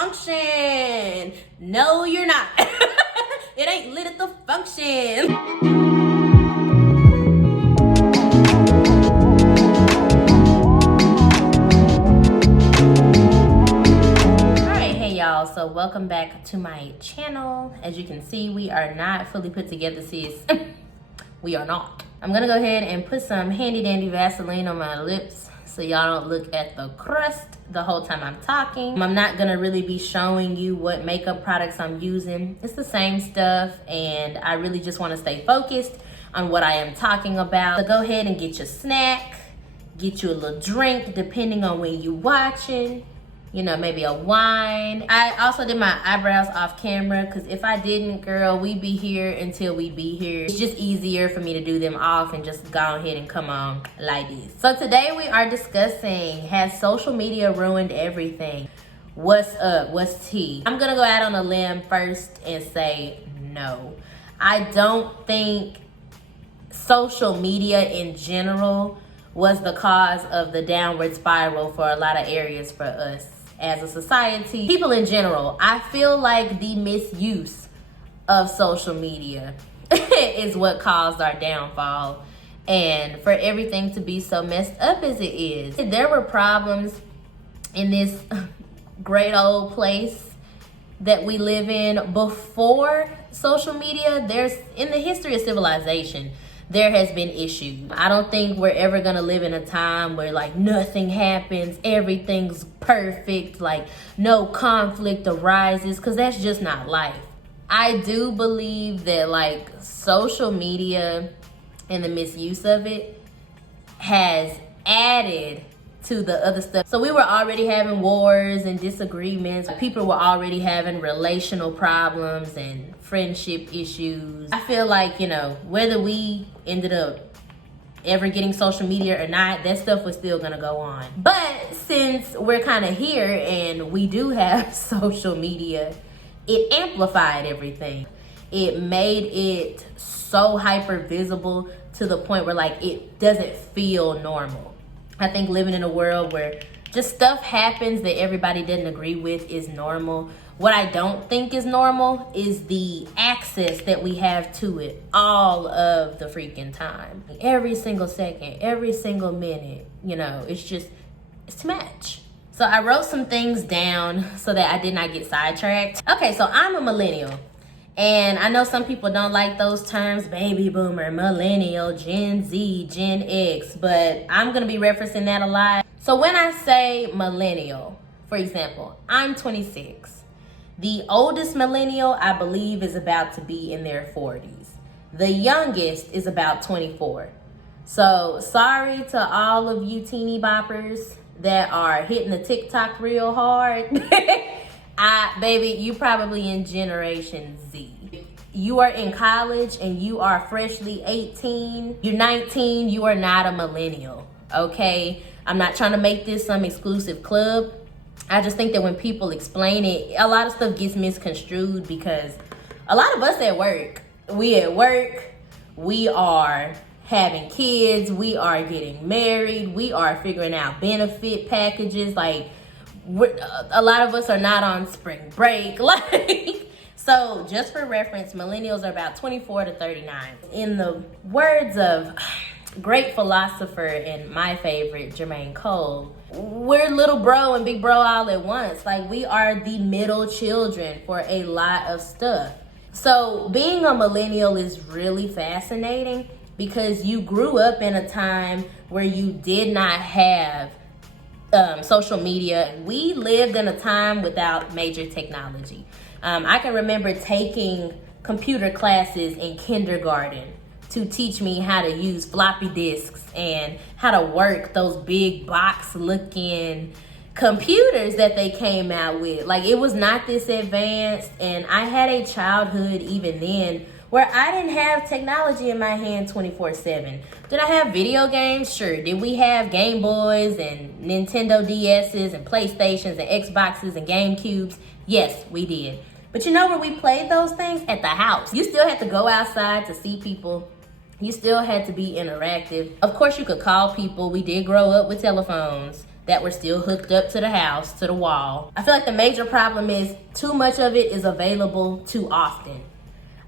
function. No, you're not. It ain't lit at the function. Y'all, so welcome back to my channel. As you can see, we are not fully put together, sis. We are not. I'm gonna go ahead and put some handy dandy Vaseline on my lips so y'all don't look at the crust the whole time I'm talking. I'm not gonna really be showing you what makeup products I'm using. It's the same stuff, and I really just want to stay focused on what I am talking about. So go ahead and get your snack, get you a little drink depending on when you watching. You know, maybe a wine. I also did my eyebrows off camera because if I didn't, girl, we'd be here until we be here. It's just easier for me to do them off and just go ahead and come on like this. So today we are discussing, has social media ruined everything? What's up? What's tea? I'm gonna go out on a limb first and say no. I don't think social media in general was the cause of the downward spiral for a lot of areas for us as a society. People in general, I feel like the misuse of social media is what caused our downfall, and for everything to be so messed up as it is. There were problems in this great old place that we live in before social media. There's, in the history of civilization, there has been issues. I don't think we're ever gonna live in a time where like nothing happens, everything's perfect, like no conflict arises, because that's just not life. I do believe that like social media and the misuse of it has added to the other stuff. So we were already having wars and disagreements. People were already having relational problems and friendship issues. I feel like, you know, whether we ended up ever getting social media or not, that stuff was still gonna go on. But since we're kind of here and we do have social media, it amplified everything. It made it so hyper visible to the point where like it doesn't feel normal. I think living in a world where just stuff happens that everybody didn't agree with is normal. What I don't think is normal is the access that we have to it all of the freaking time. Every single second, every single minute, you know, it's too much. So I wrote some things down so that I did not get sidetracked. Okay, so I'm a millennial. And I know some people don't like those terms, baby boomer, millennial, Gen Z, Gen X, but I'm gonna be referencing that a lot. So when I say millennial, for example, I'm 26. The oldest millennial, I believe, is about to be in their 40s. The youngest is about 24. So sorry to all of you teeny boppers that are hitting the TikTok real hard. Baby, you probably in Generation Z. You are in college and you are freshly 18. You're 19, you are not a millennial, okay? I'm not trying to make this some exclusive club. I just think that when people explain it, a lot of stuff gets misconstrued because a lot of us at work, we are having kids, we are getting married, we are figuring out benefit packages, like a lot of us are not on spring break. So just for reference, millennials are about 24 to 39. In the words of great philosopher and my favorite, Jermaine Cole, we're little bro and big bro all at once. Like, we are the middle children for a lot of stuff. So being a millennial is really fascinating because you grew up in a time where you did not have social media. We lived in a time without major technology. I can remember taking computer classes in kindergarten to teach me how to use floppy disks and how to work those big box looking computers that they came out with. Like, it was not this advanced, and I had a childhood even then where I didn't have technology in my hand 24/7. Did I have video games? Sure. Did we have Game Boys and Nintendo DS's and PlayStations and Xboxes and GameCubes? Yes, we did. But you know where we played those things? At the house. You still had to go outside to see people. You still had to be interactive. Of course, you could call people. We did grow up with telephones that were still hooked up to the house, to the wall. I feel like the major problem is too much of it is available too often.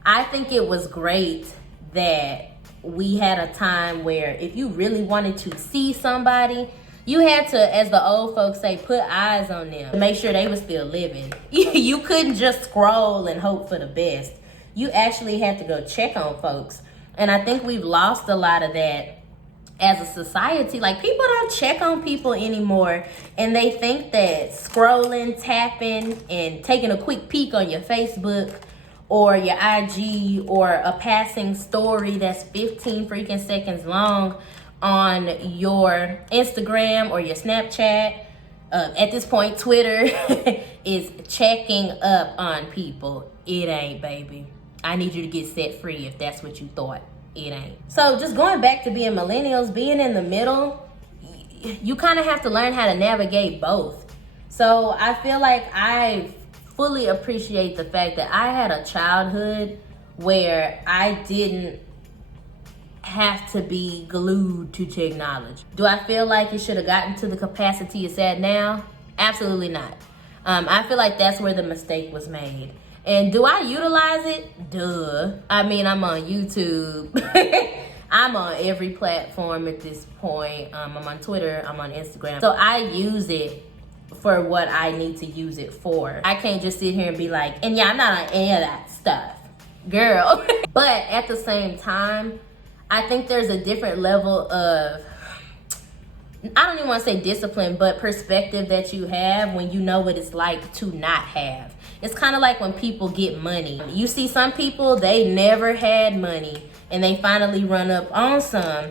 I think it was great that we had a time where if you really wanted to see somebody, you had to, as the old folks say, put eyes on them to make sure they were still living. You couldn't just scroll and hope for the best. You actually had to go check on folks. And I think we've lost a lot of that as a society. Like, people don't check on people anymore, and they think that scrolling, tapping, and taking a quick peek on your Facebook or your IG or a passing story that's 15 freaking seconds long on your Instagram or your Snapchat, at this point Twitter, is checking up on people. It ain't, baby. I need you to get set free if that's what you thought. It ain't. So just going back to being millennials, being in the middle, you kind of have to learn how to navigate both. So I feel like I fully appreciate the fact that I had a childhood where I didn't have to be glued to technology. Do I feel like it should have gotten to the capacity it's at now? Absolutely not. I feel like that's where the mistake was made. And do I utilize it? Duh. I mean, I'm on YouTube. I'm on every platform at this point. I'm on Twitter, I'm on Instagram. So I use it for what I need to use it for. I can't just sit here and be like, and yeah, I'm not on any of that stuff, girl. But at the same time, I think there's a different level of, I don't even want to say discipline, but perspective that you have when you know what it's like to not have. It's kind of like when people get money. You see some people, they never had money and they finally run up on some,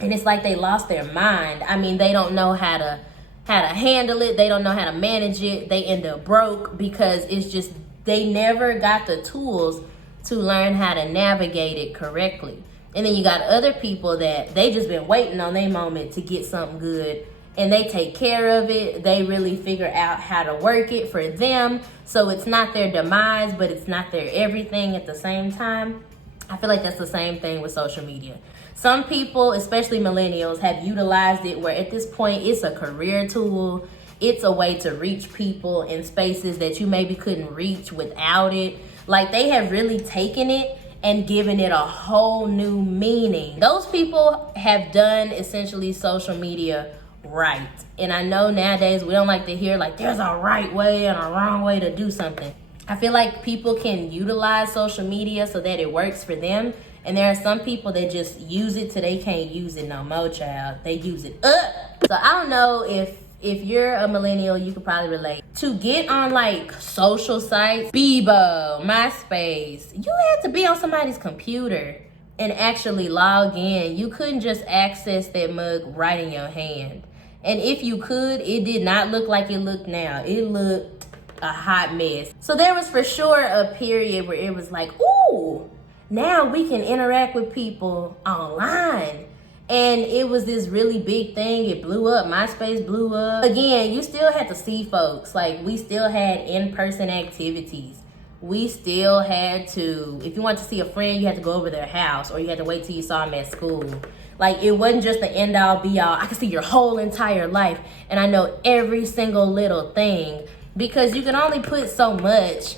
and it's like they lost their mind. I mean, they don't know how to handle it. They don't know how to manage it. They end up broke because it's just, they never got the tools to learn how to navigate it correctly. And then you got other people that they just been waiting on their moment to get something good, and they take care of it. They really figure out how to work it for them. So it's not their demise, but it's not their everything at the same time. I feel like that's the same thing with social media. Some people, especially millennials, have utilized it where at this point it's a career tool. It's a way to reach people in spaces that you maybe couldn't reach without it. Like, they have really taken it and given it a whole new meaning. Those people have done essentially social media right. And I know nowadays we don't like to hear like there's a right way and a wrong way to do something. I feel like people can utilize social media so that it works for them. And there are some people that just use it till they can't use it no more, child. They use it up. So I don't know if you're a millennial, you could probably relate. To get on like social sites, Bebo, MySpace, you had to be on somebody's computer and actually log in. You couldn't just access that mug right in your hand. And if you could, it did not look like it looked now. It looked a hot mess. So there was for sure a period where it was like, ooh, now we can interact with people online. And it was this really big thing. It blew up. MySpace blew up. Again, you still had to see folks. Like, we still had in-person activities. We still had to, if you wanted to see a friend, you had to go over their house, or you had to wait till you saw them at school. Like, it wasn't just the end-all, be-all. I can see your whole entire life, and I know every single little thing, because you can only put so much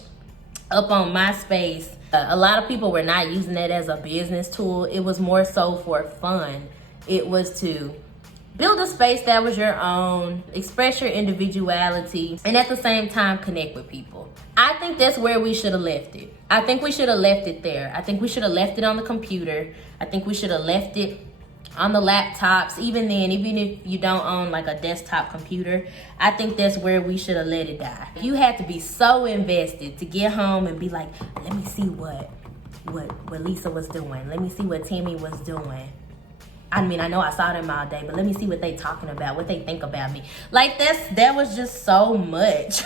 up on MySpace. A lot of people were not using it as a business tool. It was more so for fun. It was to build a space that was your own, express your individuality, and at the same time connect with people. I think that's where we should have left it. I think we should have left it there. I think we should have left it on the computer. I think we should have left it on the laptops. Even then, even if you don't own like a desktop computer, I think that's where we should have let it die. You had to be so invested to get home and be like, let me see what Lisa was doing. Let me see what Timmy was doing. I mean, I know I saw them all day, but let me see what they talking about, what they think about me. Like, that was just so much.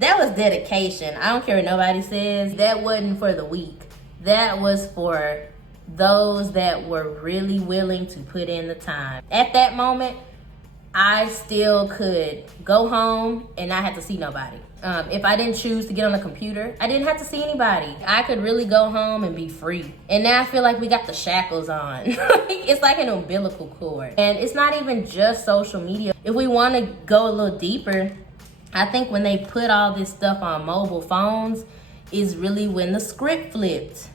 That was dedication. I don't care what nobody says. That wasn't for the weak. That was for those that were really willing to put in the time. At that moment, I still could go home and not have to see nobody. If I didn't choose to get on a computer, I didn't have to see anybody. I could really go home and be free. And now I feel like we got the shackles on. It's like an umbilical cord. And it's not even just social media. If we want to go a little deeper, I think when they put all this stuff on mobile phones is really when the script flipped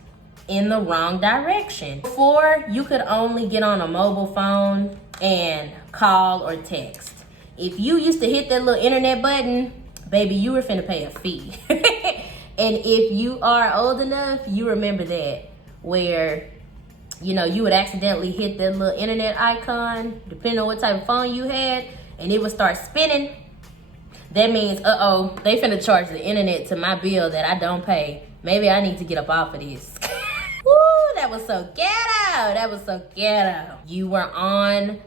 in the wrong direction. Before, you could only get on a mobile phone and call or text. If you used to hit that little internet button, baby, you were finna pay a fee. And if you are old enough, you remember that, where, you know, you would accidentally hit that little internet icon, depending on what type of phone you had, and it would start spinning. That means, uh-oh, they finna charge the internet to my bill that I don't pay. Maybe I need to get up off of this. Woo, that was so ghetto. That was so ghetto. You were on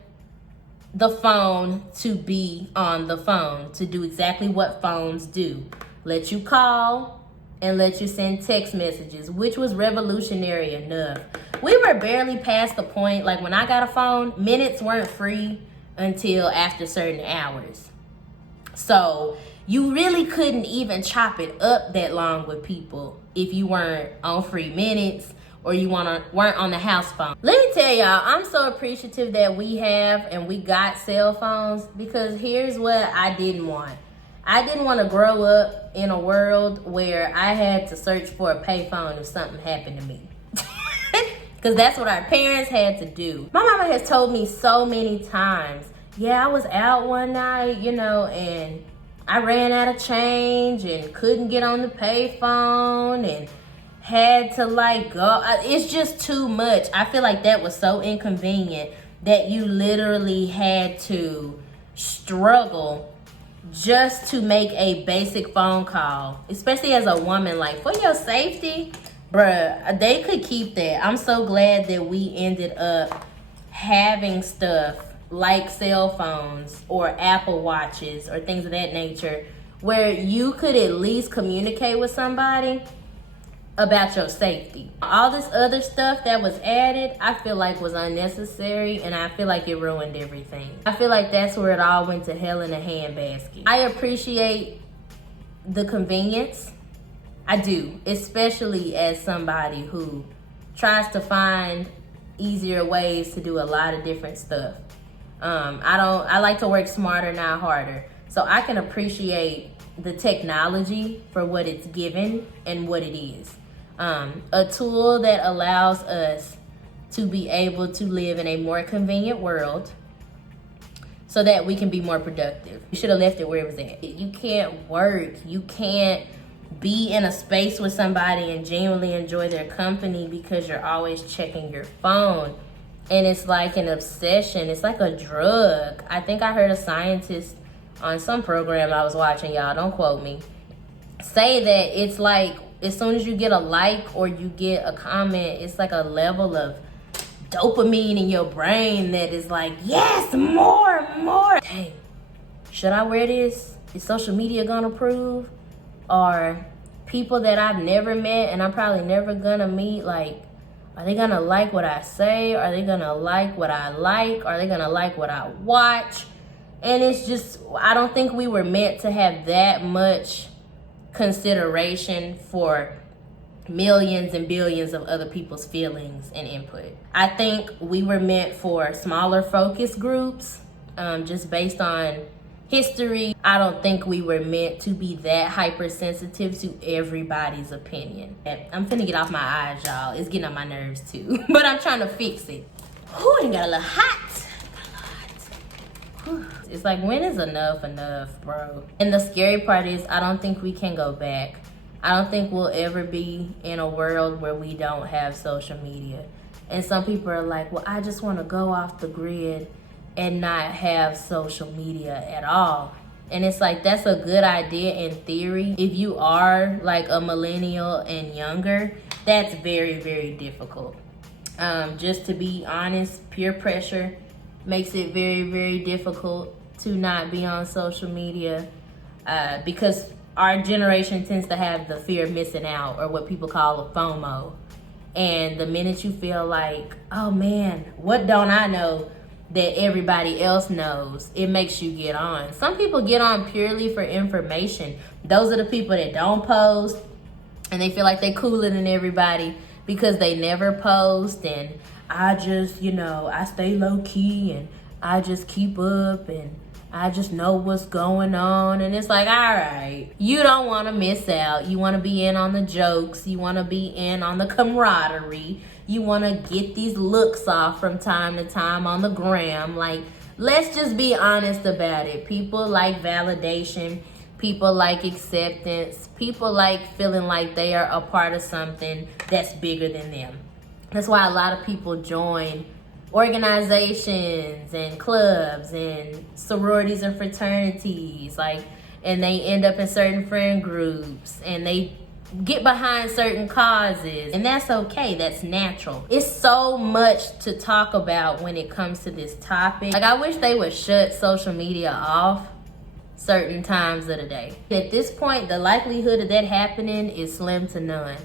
the phone to be on the phone, to do exactly what phones do. Let you call and let you send text messages, which was revolutionary enough. We were barely past the point, like when I got a phone, minutes weren't free until after certain hours. So you really couldn't even chop it up that long with people if you weren't on free minutes or you weren't on the house phone. Let me tell y'all, I'm so appreciative that we have and we got cell phones, because here's what I didn't want. I didn't want to grow up in a world where I had to search for a payphone if something happened to me. Because that's what our parents had to do. My mama has told me so many times, yeah, I was out one night, you know, and I ran out of change and couldn't get on the payphone and had to like go. It's just too much. I feel like that was so inconvenient that you literally had to struggle just to make a basic phone call, especially as a woman. Like, for your safety, bruh, they could keep that. I'm so glad that we ended up having stuff like cell phones or Apple Watches or things of that nature, where you could at least communicate with somebody about your safety. All this other stuff that was added, I feel like was unnecessary, and I feel like it ruined everything. I feel like that's where it all went to hell in a handbasket. I appreciate the convenience. I do, especially as somebody who tries to find easier ways to do a lot of different stuff. I like to work smarter, not harder. So I can appreciate the technology for what it's given and what it is. A tool that allows us to be able to live in a more convenient world so that we can be more productive. You should have left it where it was at. You can't work. You can't be in a space with somebody and genuinely enjoy their company because you're always checking your phone. And it's like an obsession. It's like a drug. I think I heard a scientist on some program I was watching, y'all, don't quote me, say that it's like as soon as you get a like or you get a comment, it's like a level of dopamine in your brain that is like, yes, more. Dang, should I wear this? Is social media gonna approve? Or people that I've never met and I'm probably never gonna meet, like, are they gonna like what I say? Are they gonna like what I like? Are they gonna like what I watch? And it's just, I don't think we were meant to have that much consideration for millions and billions of other people's feelings and input. I think we were meant for smaller focus groups, just based on history. I don't think we were meant to be that hypersensitive to everybody's opinion. I'm finna get off my eyes, y'all. It's getting on my nerves too, but I'm trying to fix it. Whew, it got a little hot. It's like, when is enough, bro? And the scary part is, I don't think we can go back. I don't think we'll ever be in a world where we don't have social media. And some people are like, well, I just want to go off the grid and not have social media at all. And it's like, that's a good idea in theory. If you are like a millennial and younger, that's very, very difficult. Just to be honest, peer pressure makes it very, very difficult to not be on social media, because our generation tends to have the fear of missing out, or what people call a FOMO. And the minute you feel like, oh man, what don't I know? that everybody else knows, it makes you get on. Some people get on purely for information. Those are the people that don't post, and they feel like they cooler than everybody because they never post. And I just, I stay low key, and I just keep up, and I just know what's going on. And it's like, all right, you don't want to miss out. You want to be in on the jokes. You want to be in on the camaraderie. You want to get these looks off from time to time on the gram. Like, let's just be honest about it. People like validation. People like acceptance. People like feeling like they are a part of something that's bigger than them. That's why a lot of people join organizations and clubs and sororities and fraternities, and they end up in certain friend groups, and they get behind certain causes, and that's okay. That's natural. It's so much to talk about when it comes to this topic. I wish they would shut social media off certain times of the day. At this point, the likelihood of that happening is slim to none,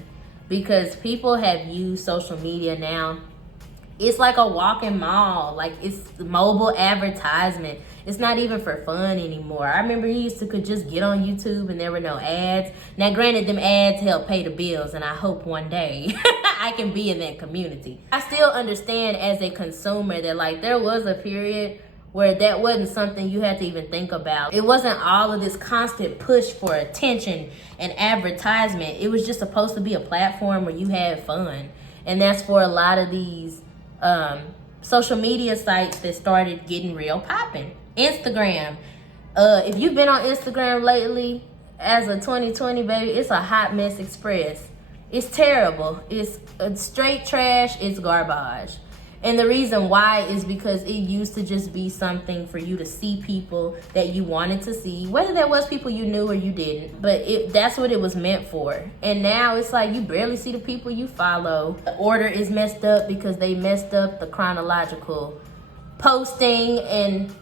because people have used social media now. It's like a walking mall. Like, it's mobile advertisement. It's not even for fun anymore. I remember you could just get on YouTube and there were no ads. Now, granted, them ads help pay the bills, and I hope one day I can be in that community. I still understand as a consumer that, there was a period where that wasn't something you had to even think about. It wasn't all of this constant push for attention and advertisement. It was just supposed to be a platform where you had fun. And that's for a lot of these social media sites that started getting real popping. Instagram. If you've been on Instagram lately, as a 2020 baby, it's a hot mess express. It's terrible. It's straight trash. It's garbage. And the reason why is because it used to just be something for you to see people that you wanted to see, whether that was people you knew or you didn't, but that's what it was meant for. And now it's like you barely see the people you follow. The order is messed up because they messed up the chronological posting. And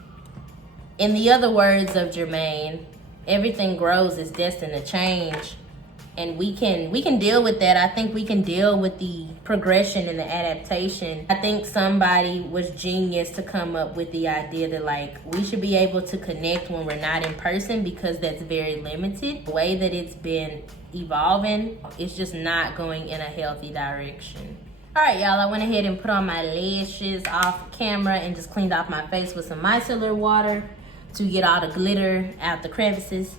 in the other words of Jermaine, everything grows is destined to change. And we can deal with that. I think we can deal with the progression and the adaptation. I think somebody was genius to come up with the idea that we should be able to connect when we're not in person, because that's very limited. The way that it's been evolving, it's just not going in a healthy direction. All right, y'all, I went ahead and put on my lashes off camera and just cleaned off my face with some micellar water to get all the glitter out the crevices.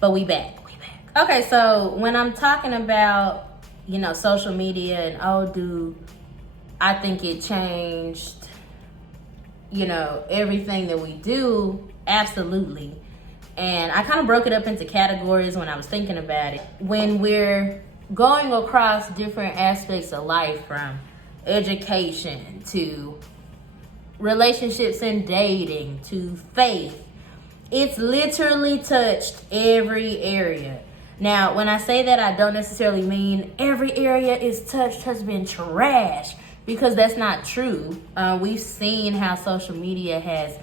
But we back. Okay, so when I'm talking about, social media and, I think it changed, everything that we do, absolutely. And I kind of broke it up into categories when I was thinking about it. When we're going across different aspects of life, from education to relationships and dating to faith, it's literally touched every area. Now, when I say that, I don't necessarily mean every area is touched has been trash, because that's not true. We've seen how social media has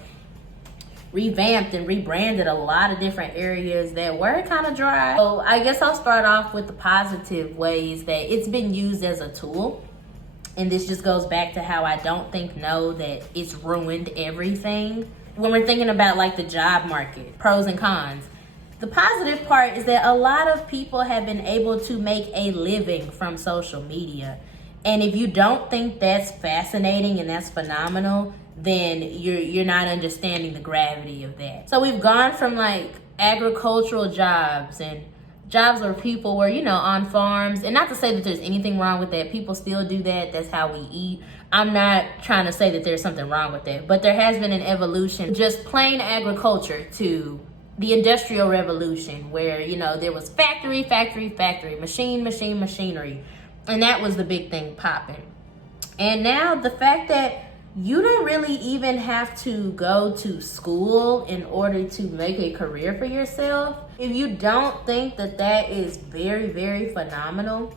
revamped and rebranded a lot of different areas that were kind of dry. So I guess I'll start off with the positive ways that it's been used as a tool. And this just goes back to how I don't know that it's ruined everything. When we're thinking about the job market, pros and cons, the positive part is that a lot of people have been able to make a living from social media. And if you don't think that's fascinating and that's phenomenal, then you're not understanding the gravity of that. So we've gone from agricultural jobs and jobs where people were, on farms. And not to say that there's anything wrong with that. People still do that. That's how we eat. I'm not trying to say that there's something wrong with that. But there has been an evolution, just plain agriculture, to the Industrial Revolution, where, there was factory, machinery. And that was the big thing popping. And now the fact that you don't really even have to go to school in order to make a career for yourself. If you don't think that is very, very phenomenal,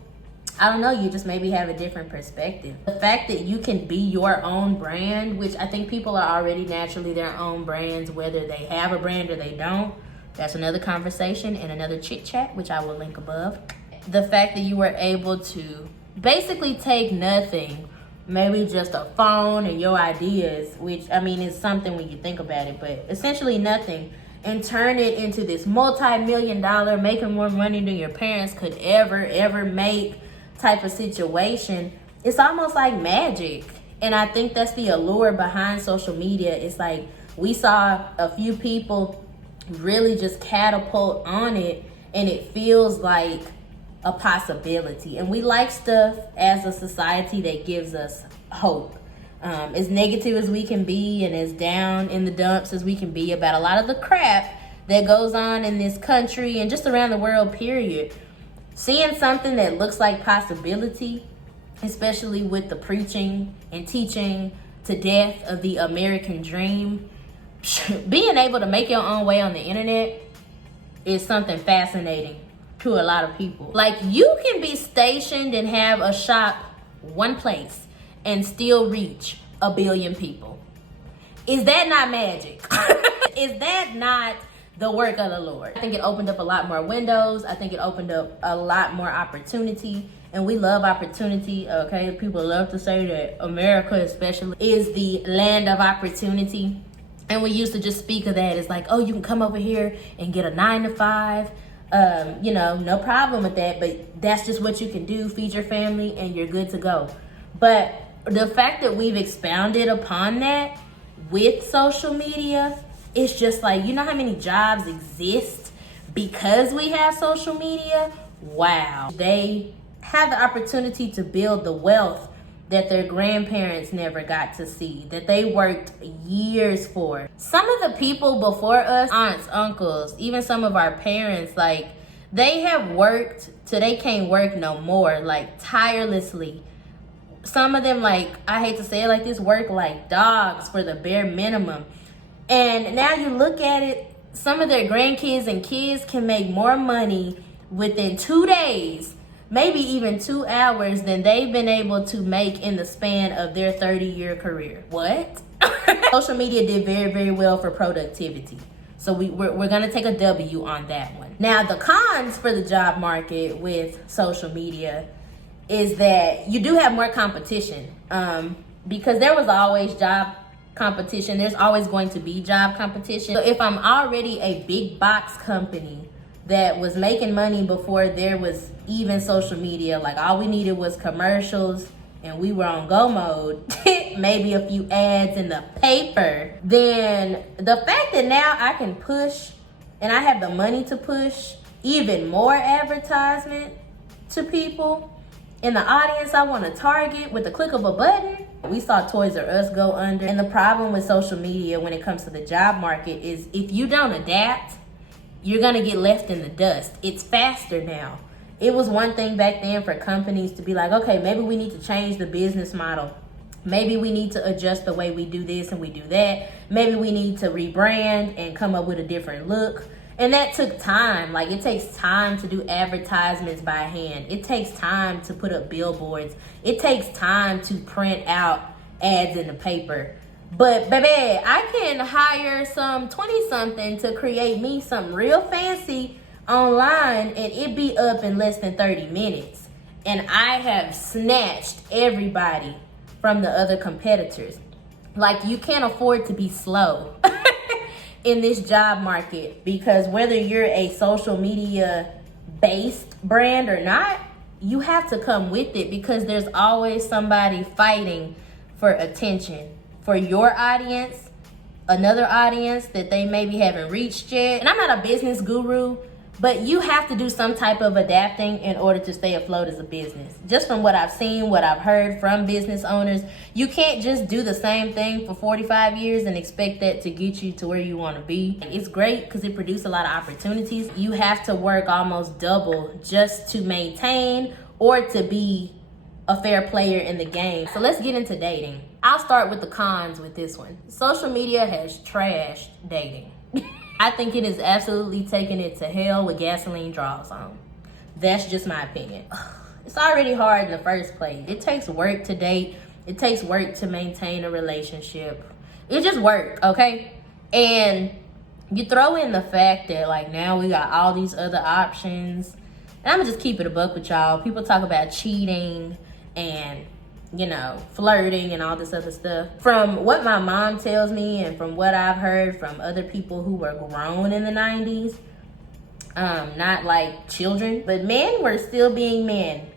I don't know, you just maybe have a different perspective. The fact that you can be your own brand, which I think people are already naturally their own brands, whether they have a brand or they don't. That's another conversation and another chit chat, which I will link above. The fact that you were able to basically take nothing, maybe just a phone and your ideas, which, I mean, is something when you think about it, but essentially nothing, and turn it into this multi-million-dollar, making more money than your parents could ever make type of situation. It's almost like magic. And I think that's the allure behind social media. It's like we saw a few people really just catapult on it, and it feels like a possibility. And we like stuff as a society that gives us hope. As negative as we can be and as down in the dumps as we can be about a lot of the crap that goes on in this country and just around the world, period. Seeing something that looks like possibility, especially with the preaching and teaching to death of the American dream, being able to make your own way on the internet is something fascinating to a lot of people. Like, you can be stationed and have a shop one place and still reach 1 billion people. Is that not magic? Is that not the work of the Lord? I think it opened up a lot more windows. I think it opened up a lot more opportunity. And we love opportunity, okay? People love to say that America especially is the land of opportunity. And we used to just speak of that as like, oh, you can come over here and get a 9 to 5. You know, no problem with that, but that's just what you can do. Feed your family and you're good to go. But the fact that we've expounded upon that with social media, it's just like, you know how many jobs exist because we have social media? Wow. They have the opportunity to build the wealth that their grandparents never got to see, that they worked years for. Some of the people before us, aunts, uncles, even some of our parents, like, they have worked till they can't work no more, like tirelessly. Some of them, like, I hate to say it like this, work like dogs for the bare minimum. And now you look at it, some of their grandkids and kids can make more money within 2 days, maybe even 2 hours, than they've been able to make in the span of their 30-year career. What? Social media did very well for productivity. So we're gonna take a W on that one. Now, the cons for the job market with social media is that you do have more competition, because there was always job competition. There's always going to be job competition. So if I'm already a big box company that was making money before there was even social media, like all we needed was commercials and we were on go mode, maybe a few ads in the paper, then the fact that now I can push, and I have the money to push even more advertisement to people in the audience I want to target with the click of a button. We saw Toys R Us go under. And the problem with social media when it comes to the job market is if you don't adapt, you're gonna get left in the dust. It's faster now. It was one thing back then for companies to be like, okay, maybe we need to change the business model. Maybe we need to adjust the way we do this and we do that. Maybe we need to rebrand and come up with a different look. And that took time. Like, it takes time to do advertisements by hand. It takes time to put up billboards. It takes time to print out ads in the paper. But baby, I can hire some 20-something to create me something real fancy online and it be up in less than 30 minutes. And I have snatched everybody from the other competitors. Like, you can't afford to be slow in this job market, because whether you're a social media based brand or not, you have to come with it, because there's always somebody fighting for attention, for your audience, another audience that they maybe haven't reached yet. And I'm not a business guru, but you have to do some type of adapting in order to stay afloat as a business. Just from what I've seen, what I've heard from business owners, you can't just do the same thing for 45 years and expect that to get you to where you want to be. It's great because it produces a lot of opportunities. You have to work almost double just to maintain or to be a fair player in the game. So let's get into dating. I'll start with the cons with this one. Social media has trashed dating. I think it is absolutely taking it to hell with gasoline draws on. That's just my opinion. It's already hard in the first place. It takes work to date. It takes work to maintain a relationship. It's just work, okay? And you throw in the fact that, like, now we got all these other options. And I'm gonna just keep it a buck with y'all. People talk about cheating and, you know, flirting and all this other stuff. From what my mom tells me and from what I've heard from other people who were grown in the 90s, not like children, but men were still being men.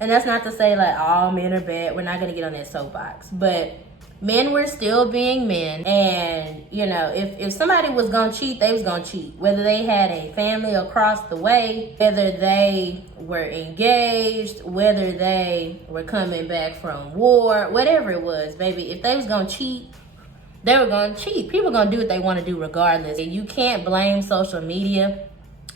And that's not to say like all men are bad. We're not gonna get on that soapbox, but men were still being men. And you know, if somebody was gonna cheat, they was gonna cheat, whether they had a family across the way, whether they were engaged, whether they were coming back from war, whatever it was, baby. If they was gonna cheat, they were gonna cheat. People gonna do what they want to do regardless. And you can't blame social media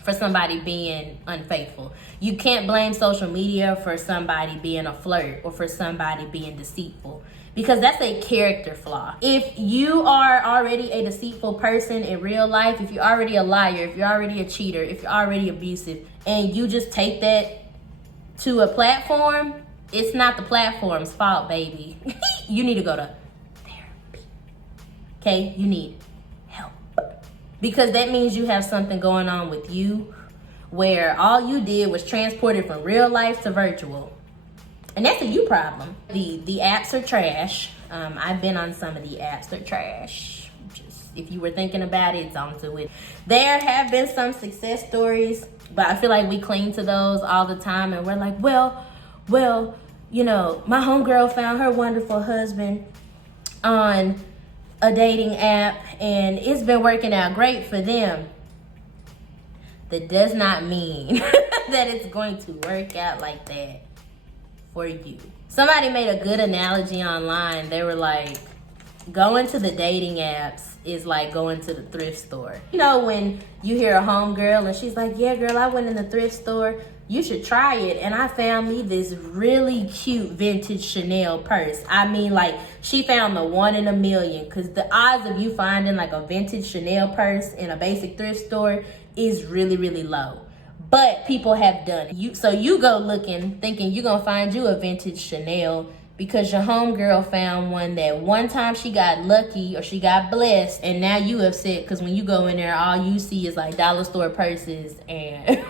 for somebody being unfaithful. You can't blame social media for somebody being a flirt or for somebody being deceitful, because that's a character flaw. If you are already a deceitful person in real life, if you're already a liar, if you're already a cheater, if you're already abusive, and you just take that to a platform, it's not the platform's fault, baby. You need to go to therapy. Okay? You need help. Because that means you have something going on with you where all you did was transport it from real life to virtual. And that's a you problem. The apps are trash. I've been on some of the apps. They're trash. Just, if you were thinking about it, it's onto it. There have been some success stories, but I feel like we cling to those all the time. And we're like, well, you know, my homegirl found her wonderful husband on a dating app and it's been working out great for them. That does not mean that it's going to work out like that for you. Somebody made a good analogy online. They were like, going to the dating apps is like going to the thrift store. You know, when you hear a homegirl and she's like, yeah, girl, I went in the thrift store. You should try it. And I found me this really cute vintage Chanel purse. I mean, like, she found the one in a million, because the odds of you finding like a vintage Chanel purse in a basic thrift store is really, really low. But people have done it. So you go looking, thinking you're gonna find you a vintage Chanel because your homegirl found one that one time she got lucky or she got blessed, and now you upset because when you go in there, all you see is like dollar store purses and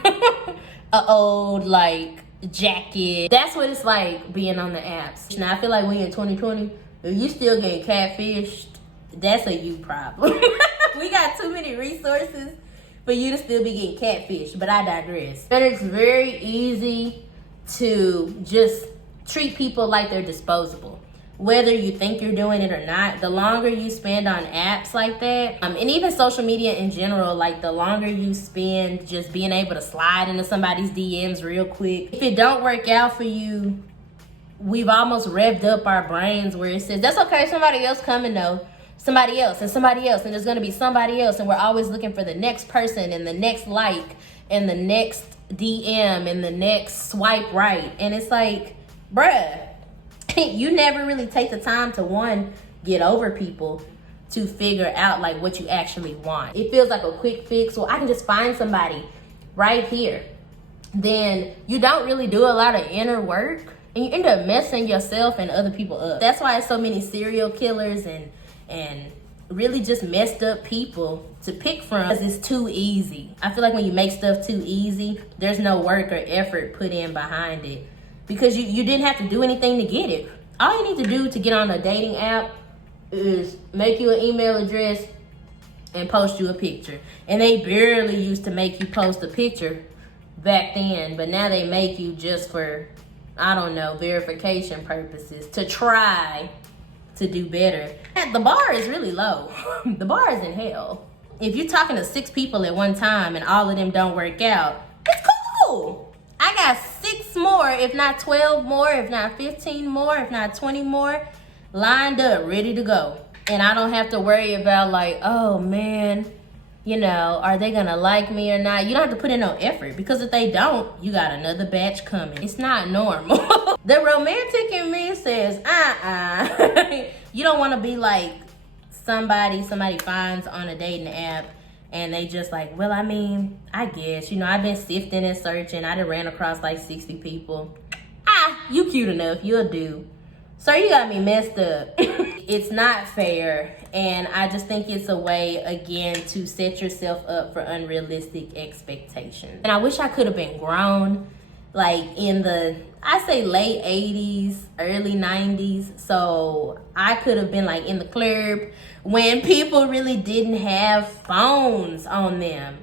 a old like jacket. That's what it's like being on the apps. Now I feel like we in 2020, if you still getting catfished, that's a you problem. We got too many resources for you to still be getting catfished, but I digress. And it's very easy to just treat people like they're disposable. Whether you think you're doing it or not, the longer you spend on apps like that, and even social media in general, like the longer you spend just being able to slide into somebody's DMs real quick, if it don't work out for you, we've almost revved up our brains where it says, that's okay, somebody else coming though. Somebody else, and there's gonna be somebody else, and we're always looking for the next person and the next like and the next DM and the next swipe right. And it's like, bruh, you never really take the time to, one, get over people, to figure out like what you actually want. It feels like a quick fix. Well, I can just find somebody right here. Then you don't really do a lot of inner work, and you end up messing yourself and other people up. That's why so many serial killers and really just messed up people to pick from, because it's too easy. I feel like when you make stuff too easy, there's no work or effort put in behind it, because you didn't have to do anything to get it. All you need to do to get on a dating app is make you an email address and post you a picture. And they barely used to make you post a picture back then, but now they make you just for, I don't know, verification purposes, to try to do better. The bar is really low. The bar is in hell. If you're talking to 6 people at one time and all of them don't work out, it's cool. I got 6 more, if not 12 more, if not 15 more, if not 20 more lined up, ready to go. And I don't have to worry about like, oh man, you know, are they gonna like me or not? You don't have to put in no effort, because if they don't, you got another batch coming. It's not normal. The romantic in me says, you don't want to be like somebody finds on a dating app and they just like, well, I mean, I guess, you know, I've been sifting and searching. I done ran across like 60 people. You cute enough, you'll do. Sir, you got me messed up. It's not fair. And I just think it's a way, again, to set yourself up for unrealistic expectations. And I wish I could have been grown like in the, I say late 80s, early 90s. So I could have been like in the club when people really didn't have phones on them.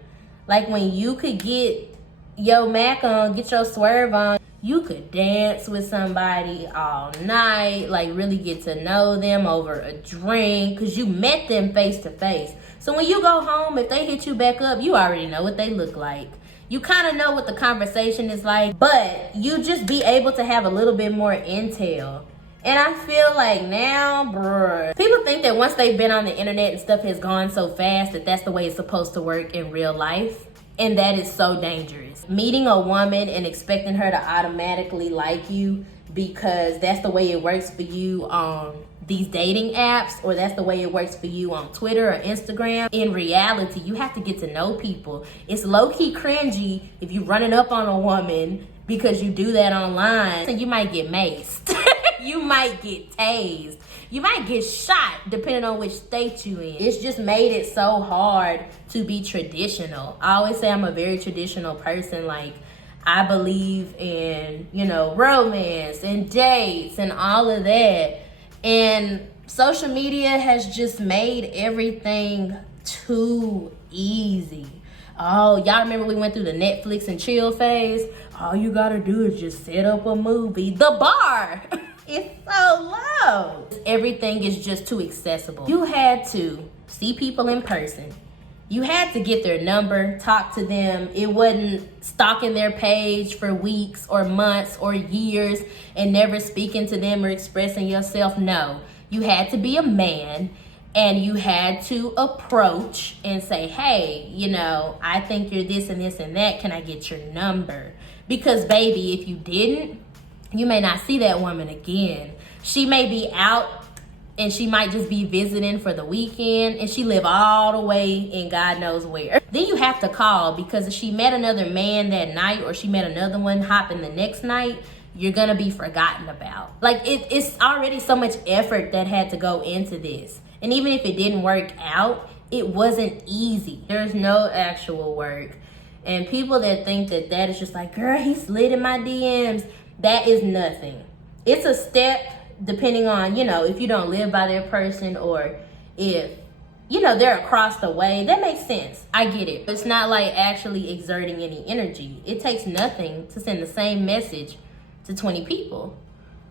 Like when you could get your Mac on, get your swerve on, you could dance with somebody all night, like really get to know them over a drink, because you met them face to face. So when you go home, if they hit you back up, you already know what they look like. You kind of know what the conversation is like, but you just be able to have a little bit more intel. And I feel like now, bruh, people think that once they've been on the internet and stuff has gone so fast that that's the way it's supposed to work in real life. And that is so dangerous. Meeting a woman and expecting her to automatically like you because that's the way it works for you on these dating apps, or that's the way it works for you on Twitter or Instagram. In reality, you have to get to know people. It's low-key cringy if you running up on a woman because you do that online. So you might get maced. You might get tased. You might get shot depending on which state you in. It's just made it so hard to be traditional. I always say I'm a very traditional person. Like, I believe in, you know, romance and dates and all of that. And social media has just made everything too easy. Oh, y'all remember we went through the Netflix and chill phase? All you gotta do is just set up a movie. The bar is so low. Everything is just too accessible. You had to see people in person. You had to get their number, talk to them. It wasn't stalking their page for weeks or months or years and never speaking to them or expressing yourself. No, you had to be a man and you had to approach and say, hey, you know, I think you're this and this and that. Can I get your number? Because baby, if you didn't, you may not see that woman again. She may be out and she might just be visiting for the weekend, and she live all the way in God knows where. Then you have to call, because if she met another man that night or she met another one hopping the next night, you're gonna be forgotten about. Like it's already so much effort that had to go into this. And even if it didn't work out, it wasn't easy. There's no actual work. And people that think that that is just like, girl, he slid in my DMs, that is nothing. It's a step, depending on, you know, if you don't live by their person or if, you know, they're across the way. That makes sense. I get it. It's not like actually exerting any energy. It takes nothing to send the same message to 20 people.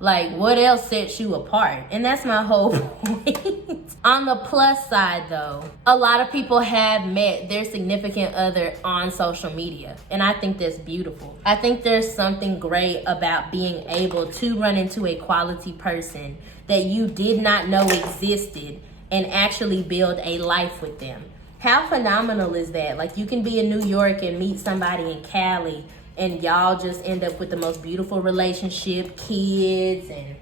Like, what else sets you apart? And that's my whole point. On the plus side, though, a lot of people have met their significant other on social media. And I think that's beautiful. I think there's something great about being able to run into a quality person that you did not know existed and actually build a life with them. How phenomenal is that? Like, you can be in New York and meet somebody in Cali, and y'all just end up with the most beautiful relationship, kids, and,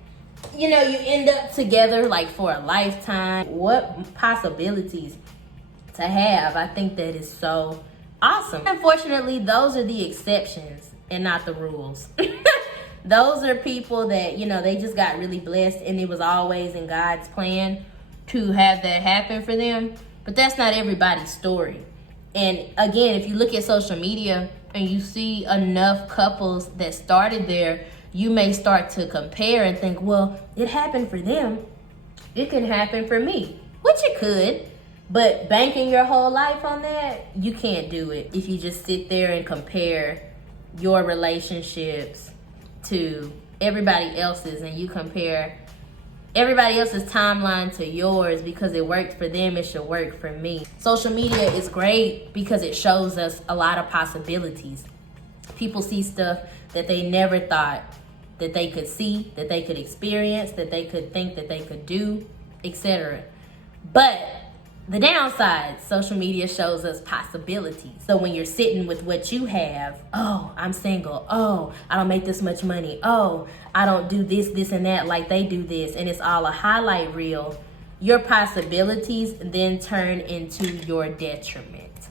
you know, you end up together like for a lifetime. What possibilities to have. I think that is so awesome. Unfortunately, those are the exceptions and not the rules. Those are people that, you know, they just got really blessed and it was always in God's plan to have that happen for them. But that's not everybody's story. And again, if you look at social media and you see enough couples that started there, you may start to compare and think, well, it happened for them, it can happen for me, which it could. But banking your whole life on that, you can't do it. If you just sit there and compare your relationships to everybody else's, and you compare everybody else's timeline to yours because it worked for them, it should work for me. Social media is great because it shows us a lot of possibilities. People see stuff that they never thought that they could see, that they could experience, that they could think that they could do, etc. But the downside, social media shows us possibilities. So when you're sitting with what you have, oh, I'm single. Oh, I don't make this much money. Oh, I don't do this, this, and that like they do this. And it's all a highlight reel. Your possibilities then turn into your detriment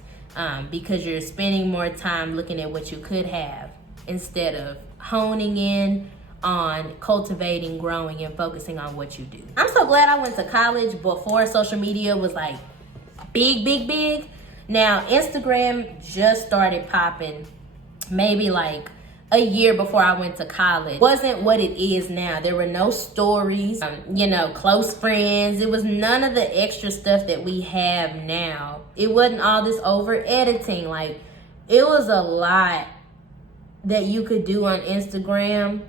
because you're spending more time looking at what you could have instead of honing in on cultivating, growing, and focusing on what you do. I'm so glad I went to college before social media was like big. Now, Instagram just started popping maybe like a year before I went to college wasn't what it is now. There were no stories, close friends. It was none of the extra stuff that we have now. It wasn't all this over editing. Like, it was a lot that you could do on Instagram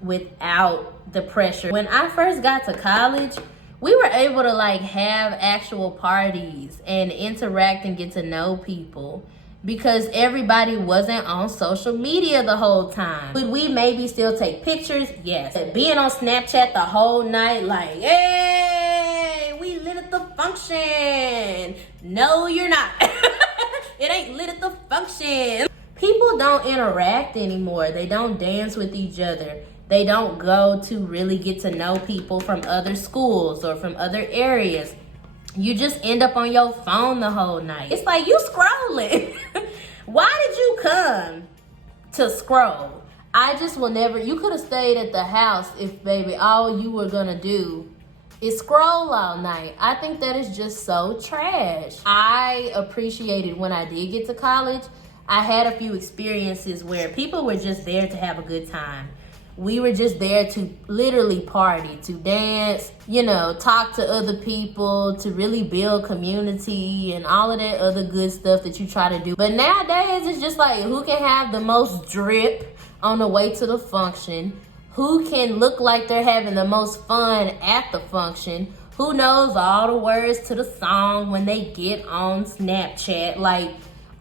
without the pressure. When I first got to college, we were able to like have actual parties and interact and get to know people, because everybody wasn't on social media the whole time. Would we maybe still take pictures? Yes. Being on Snapchat the whole night, like, hey, we lit at the function. No, you're not. It ain't lit at the function. People don't interact anymore. They don't dance with each other. They don't go to really get to know people from other schools or from other areas. You just end up on your phone the whole night. It's like you scrolling. Why did you come to scroll? I just will never, you could have stayed at the house if, baby, all you were gonna do is scroll all night. I think that is just so trash. I appreciated when I did get to college. I had a few experiences where people were just there to have a good time. We were just there to literally party, to dance, talk to other people, to really build community and all of that other good stuff that you try to do. But nowadays, it's just like, who can have the most drip on the way to the function? Who can look like they're having the most fun at the function? Who knows all the words to the song when they get on Snapchat? Like,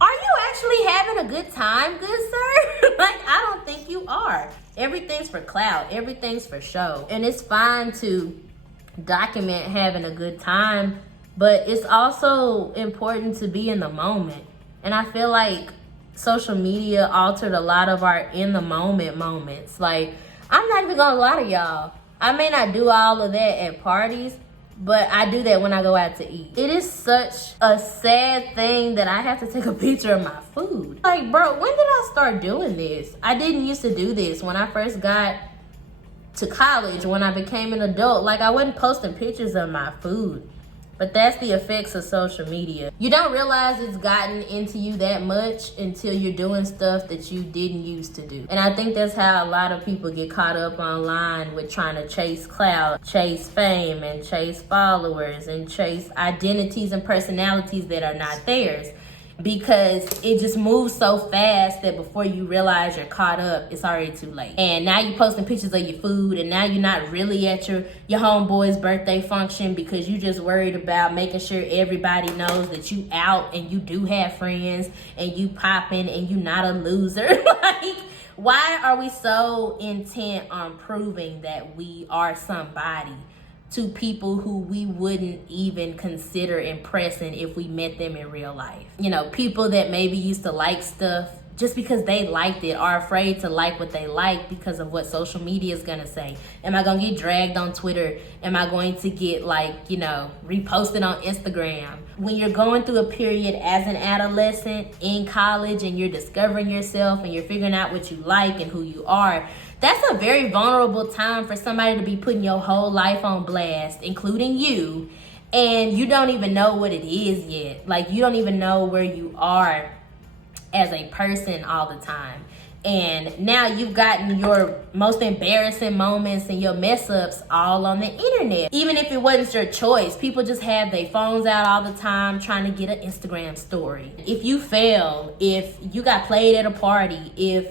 are you actually having a good time, good sir? Like, I don't think you are. Everything's for clout. Everything's for show. And it's fine to document having a good time, but it's also important to be in the moment. And I feel like social media altered a lot of our in the moment moments. Like, I'm not even gonna lie to y'all. I may not do all of that at parties, but I do that when I go out to eat. It is such a sad thing that I have to take a picture of my food. Like, bro, when did I start doing this? I didn't used to do this when I first got to college, when I became an adult. Like, I wasn't posting pictures of my food. But that's the effects of social media. You don't realize it's gotten into you that much until you're doing stuff that you didn't used to do. And I think that's how a lot of people get caught up online with trying to chase clout, chase fame, and chase followers, and chase identities and personalities that are not theirs. Because it just moves so fast that before you realize you're caught up, it's already too late. And now you're posting pictures of your food, and now you're not really at your homeboy's birthday function because you just worried about making sure everybody knows that you out and you do have friends and you popping and you not a loser. Like, why are we so intent on proving that we are somebody to people who we wouldn't even consider impressing if we met them in real life? People that maybe used to like stuff just because they liked it are afraid to like what they like because of what social media is gonna say. Am I gonna get dragged on Twitter? Am I going to get reposted on Instagram? When you're going through a period as an adolescent in college and you're discovering yourself and you're figuring out what you like and who you are, that's a very vulnerable time for somebody to be putting your whole life on blast, including you, and you don't even know what it is yet. Like, you don't even know where you are as a person all the time. And now you've gotten your most embarrassing moments and your mess ups all on the internet. Even if it wasn't your choice, people just have their phones out all the time trying to get an Instagram story. If you fail, if you got played at a party, if,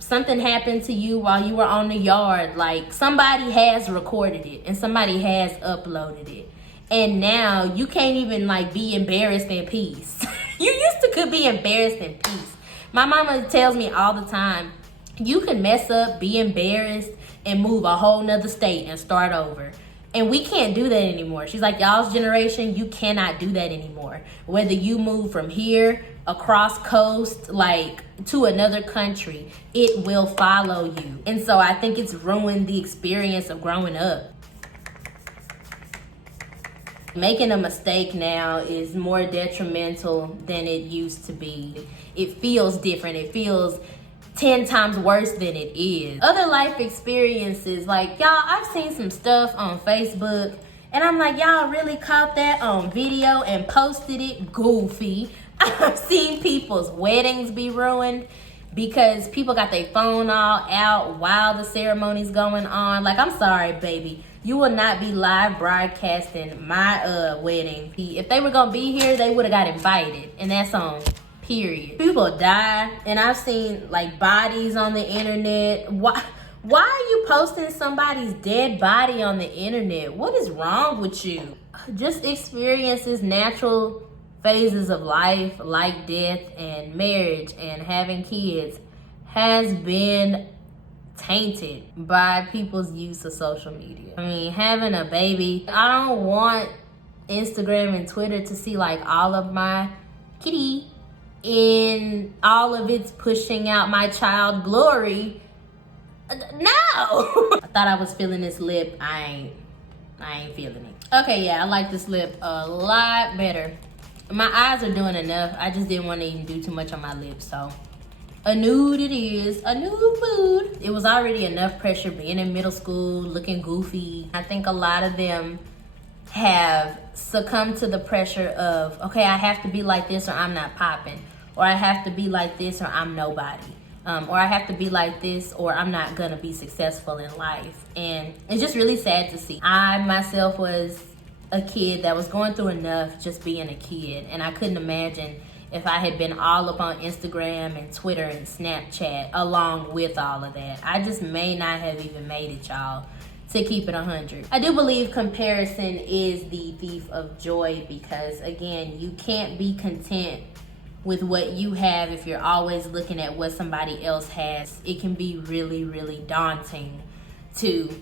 something happened to you while you were on the yard, like, somebody has recorded it and somebody has uploaded it. And now you can't even be embarrassed in peace. You used to could be embarrassed in peace. My mama tells me all the time, you can mess up, be embarrassed, and move a whole nother state and start over. And we can't do that anymore. She's like, y'all's generation, you cannot do that anymore. Whether you move from here across coast, to another country, it will follow you. And so I think it's ruined the experience of growing up. Making a mistake now is more detrimental than it used to be. It feels different. It feels 10 times worse than it is. Other life experiences, y'all, I've seen some stuff on Facebook and I'm like, y'all really caught that on video and posted it? Goofy. I've seen people's weddings be ruined. because people got their phone all out while the ceremony's going on. Like, I'm sorry, baby. You will not be live broadcasting my wedding. If they were gonna be here, they would have got invited, and that's on period. People die, and I've seen like bodies on the internet. Why are you posting somebody's dead body on the internet? What is wrong with you? Just experiences natural phases of life, like death and marriage and having kids, has been tainted by people's use of social media. I mean, having a baby, I don't want Instagram and Twitter to see like all of my kitty in all of its pushing out my child glory. No. I thought I was feeling this lip. I ain't feeling it. Okay, yeah, I like this lip a lot better. My eyes are doing enough. I just didn't want to even do too much on my lips, so a nude it is, a nude mood. It was already enough pressure being in middle school, looking goofy. I think a lot of them have succumbed to the pressure of, okay, I have to be like this or I'm not popping, or I have to be like this or I'm nobody, or I have to be like this or I'm not gonna be successful in life. And it's just really sad to see. I myself was a kid that was going through enough just being a kid, and I couldn't imagine if I had been all up on Instagram and Twitter and Snapchat along with all of that. I just may not have even made it, y'all, to keep it 100. I do believe comparison is the thief of joy, because again, you can't be content with what you have if you're always looking at what somebody else has. It can be really, really daunting to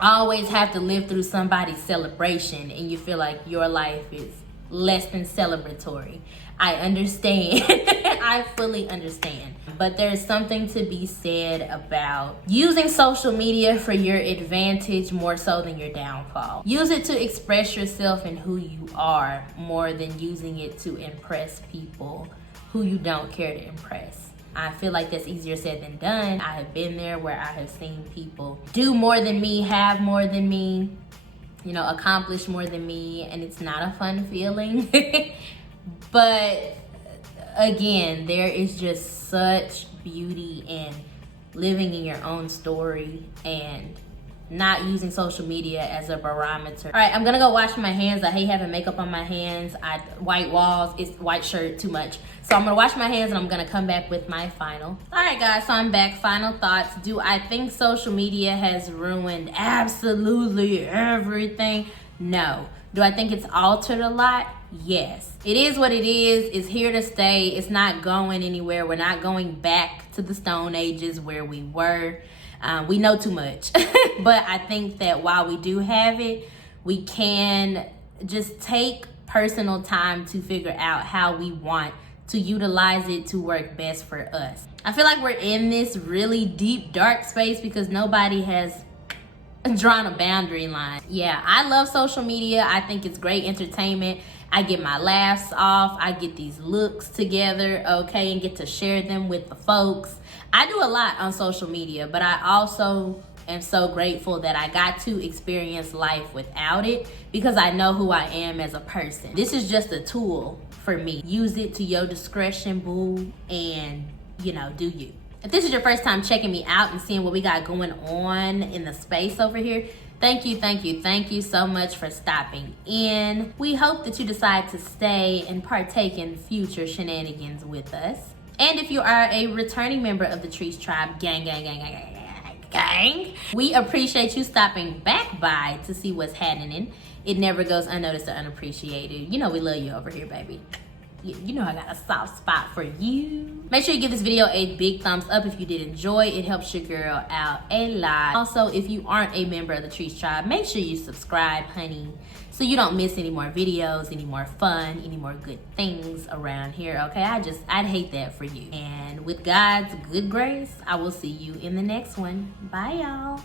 always have to live through somebody's celebration and you feel like your life is less than celebratory. I understand. I fully understand. But there's something to be said about using social media for your advantage more so than your downfall. Use it to express yourself and who you are more than using it to impress people who you don't care to impress. I feel like that's easier said than done. I have been there where I have seen people do more than me, have more than me, you know, accomplish more than me, and it's not a fun feeling. But again, there is just such beauty in living in your own story and not using social media as a barometer. All right, I'm gonna go wash my hands. I hate having makeup on my hands. White walls, it's white shirt, too much. So I'm gonna wash my hands and I'm gonna come back with my final. All right, guys, so I'm back. Final thoughts. Do I think social media has ruined absolutely everything? No. Do I think it's altered a lot? Yes. It is what it is. It's here to stay. It's not going anywhere. We're not going back to the Stone Ages where we were. We know too much. But I think that while we do have it, we can just take personal time to figure out how we want to utilize it to work best for us. I feel like we're in this really deep, dark space because nobody has drawn a boundary line. Yeah, I love social media. I think it's great entertainment. I get my laughs off. I get these looks together, okay, and get to share them with the folks. I do a lot on social media, but I also am so grateful that I got to experience life without it because I know who I am as a person. This is just a tool for me. Use it to your discretion, boo, and, you know, do you. If this is your first time checking me out and seeing what we got going on in the space over here, thank you so much for stopping in. We hope that you decide to stay and partake in future shenanigans with us. And if you are a returning member of the Trice Tribe, gang, we appreciate you stopping back by to see what's happening. It never goes unnoticed or unappreciated. You know we love you over here, baby. You know I got a soft spot for you. Make sure you give this video a big thumbs up if you did enjoy. It helps your girl out a lot. Also, if you aren't a member of the Trice Tribe, make sure you subscribe, honey, so you don't miss any more videos, any more fun, any more good things around here, okay? I'd hate that for you. And with God's good grace, I will see you in the next one. Bye, y'all.